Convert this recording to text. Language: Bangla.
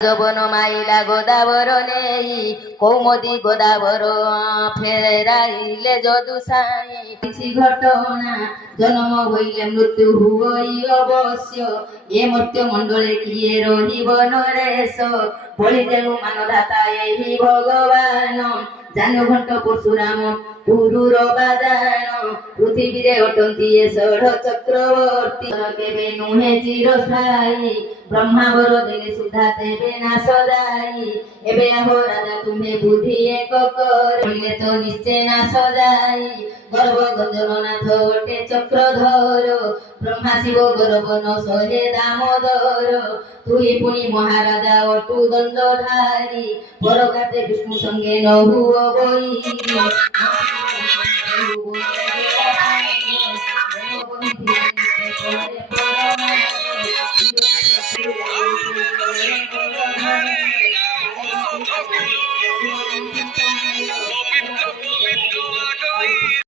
যবন মাইলা গোদাবর নেই কৌমদি গোদাবর ফেরাইলে যদু সাই কিছু ঘটনা জন্ম হইলে মৃত্যু হুই অবশ্য এ মর্ত্য মণ্ডলে কিয়ে রহিব নরেশ বলি তেণু মানধাতা এই ভগবান জানু ঘণ্ট পরশুরাম পুরুর বাজান পৃথিবীরে অটন্তি এ ষড় চক্রবর্তী কেবে নুহে চিরস্থায়ী ব্রহ্মাবর দেলে সুধা দেবে না সদাই এবে আহো রাজা তুমি বুদ্ধি এক করিলে তো নিশ্চয় না সদাই গর্ব গঞ্জনাথ ওঠে চক্রধর ব্রহ্মা শিব গর্ব ন সহে দামোদর তুই পুনি মহারাজা অটু দণ্ডধারী পরকাতে বিষ্ণু সঙ্গে নহু বই